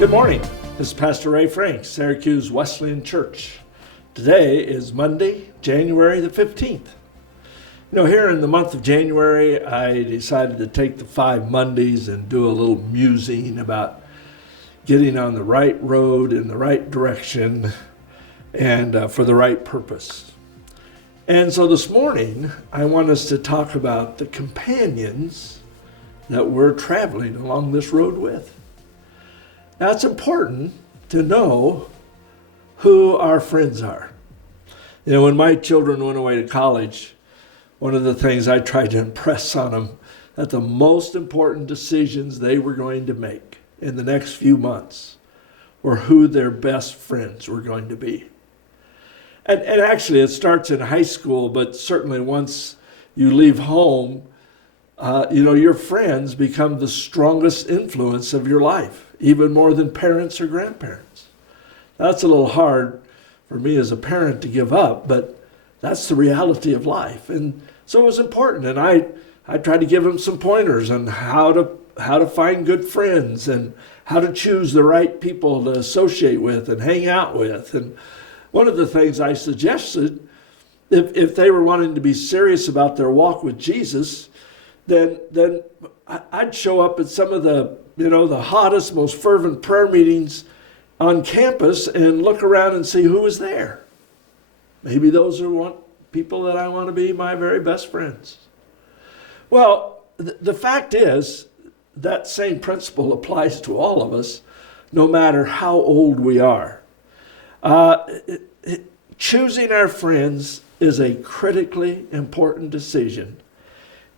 Good morning. This is Pastor Ray Frank, Syracuse Wesleyan Church. Today is Monday, January the 15th. Here in the month of January, I decided to take the 5 Mondays and do a little musing about getting on the right road in the right direction and for the right purpose. And so this morning, I want us to talk about the companions that we're traveling along this road with. Now, it's important to know who our friends are. When my children went away to college, one of the things I tried to impress on them that the most important decisions they were going to make in the next few months were who their best friends were going to be. And actually, it starts in high school, but certainly once you leave home, your friends become the strongest influence of your life, even more than parents or grandparents. That's a little hard for me as a parent to give up, but that's the reality of life. And so it was important, and I tried to give them some pointers on how to find good friends and how to choose the right people to associate with and hang out with. And one of the things I suggested, if they were wanting to be serious about their walk with Jesus, then I'd show up at some of the hottest, most fervent prayer meetings on campus and look around and see who was there. Maybe those are people that I want to be my very best friends. Well, the fact is that same principle applies to all of us, no matter how old we are. Choosing our friends is a critically important decision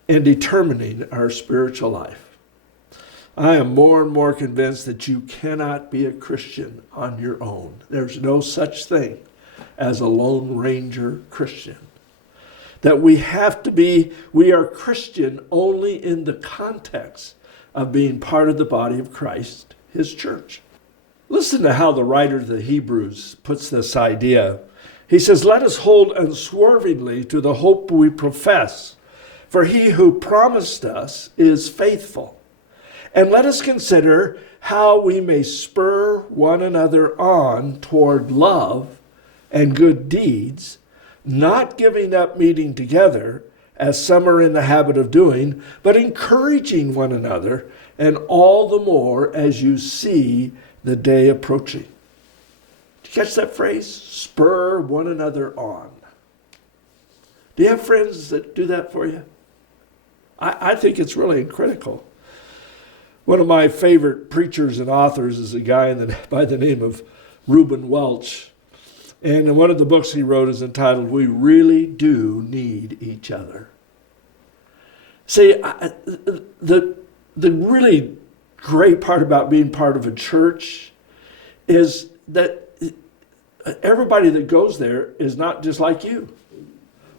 in determining our spiritual life. I am more and more convinced that you cannot be a Christian on your own. There's no such thing as a Lone Ranger Christian. That we are Christian only in the context of being part of the body of Christ, his church. Listen to how the writer of the Hebrews puts this idea. He says, "Let us hold unswervingly to the hope we profess, for he who promised us is faithful. And let us consider how we may spur one another on toward love and good deeds, not giving up meeting together, as some are in the habit of doing, but encouraging one another, and all the more as you see the day approaching." Did you catch that phrase? Spur one another on. Do you have friends that do that for you? I think it's really critical. One of my favorite preachers and authors is a guy by the name of Reuben Welch. And one of the books he wrote is entitled, "We Really Do Need Each Other." See, the really great part about being part of a church is that everybody that goes there is not just like you.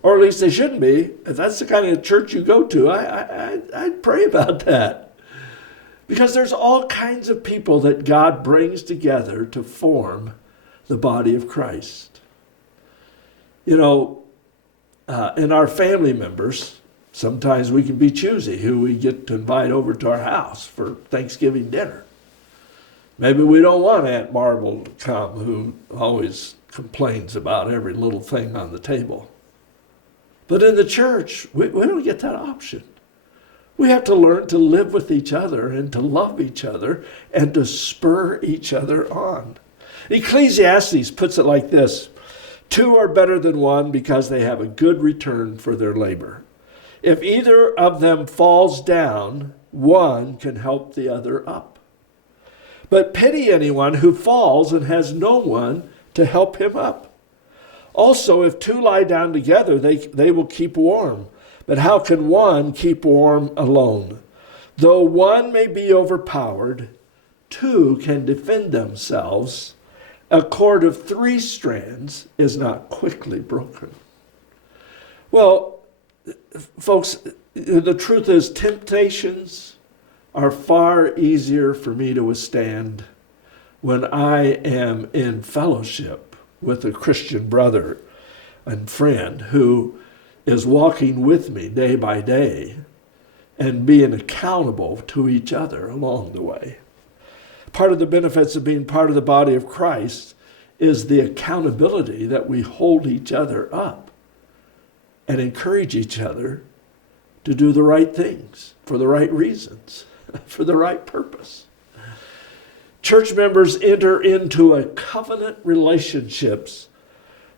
Or at least they shouldn't be. If that's the kind of church you go to, I'd pray about that. Because there's all kinds of people that God brings together to form the body of Christ. In our family members, sometimes we can be choosy who we get to invite over to our house for Thanksgiving dinner. Maybe we don't want Aunt Marble to come, who always complains about every little thing on the table. But in the church, we don't get that option. We have to learn to live with each other and to love each other and to spur each other on. Ecclesiastes puts it like this: "Two are better than one because they have a good return for their labor. If either of them falls down, one can help the other up. But pity anyone who falls and has no one to help him up. Also, if two lie down together, they will keep warm. But how can one keep warm alone? Though one may be overpowered, two can defend themselves. A cord of 3 strands is not quickly broken." Well, folks, the truth is temptations are far easier for me to withstand when I am in fellowship with a Christian brother and friend who is walking with me day by day and being accountable to each other along the way. Part of the benefits of being part of the body of Christ is the accountability that we hold each other up and encourage each other to do the right things for the right reasons, for the right purpose. Church members enter into a covenant relationships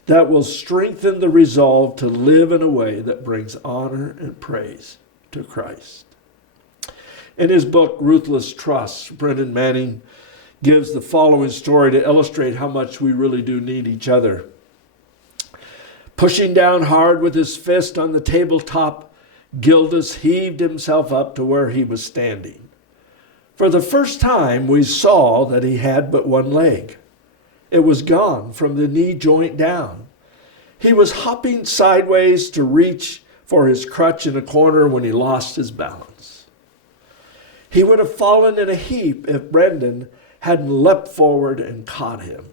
that will strengthen the resolve to live in a way that brings honor and praise to Christ. In his book, Ruthless Trust, Brennan Manning gives the following story to illustrate how much we really do need each other. Pushing down hard with his fist on the tabletop, Gildas heaved himself up to where he was standing. For the first time, we saw that he had but one leg. It was gone from the knee joint down. He was hopping sideways to reach for his crutch in a corner when he lost his balance. He would have fallen in a heap if Brendan hadn't leapt forward and caught him.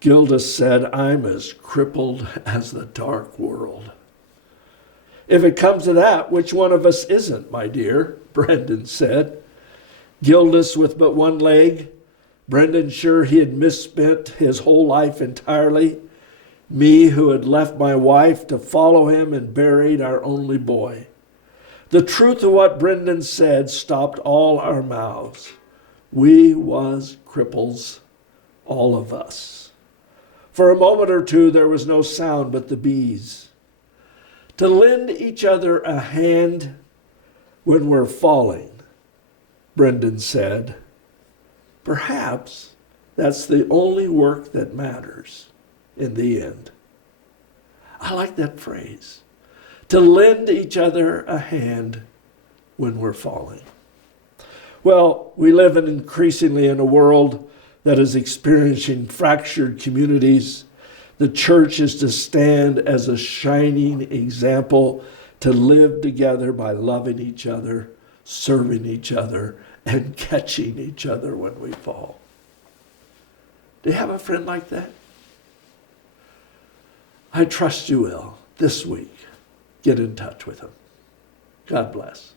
Gildas said, "I'm as crippled as the dark world." "If it comes to that, which one of us isn't, my dear?" Brendan said. Gildas with but one leg, Brendan sure he had misspent his whole life entirely. Me who had left my wife to follow him and buried our only boy. The truth of what Brendan said stopped all our mouths. We was cripples, all of us. For a moment or two there was no sound but the bees. To lend each other a hand when we're falling, Brendan said. Perhaps that's the only work that matters in the end. I like that phrase. To lend each other a hand when we're falling. Well, we live increasingly in a world that is experiencing fractured communities. The church is to stand as a shining example to live together by loving each other, serving each other, and catching each other when we fall. Do you have a friend like that? I trust you will this week. Get in touch with him. God bless.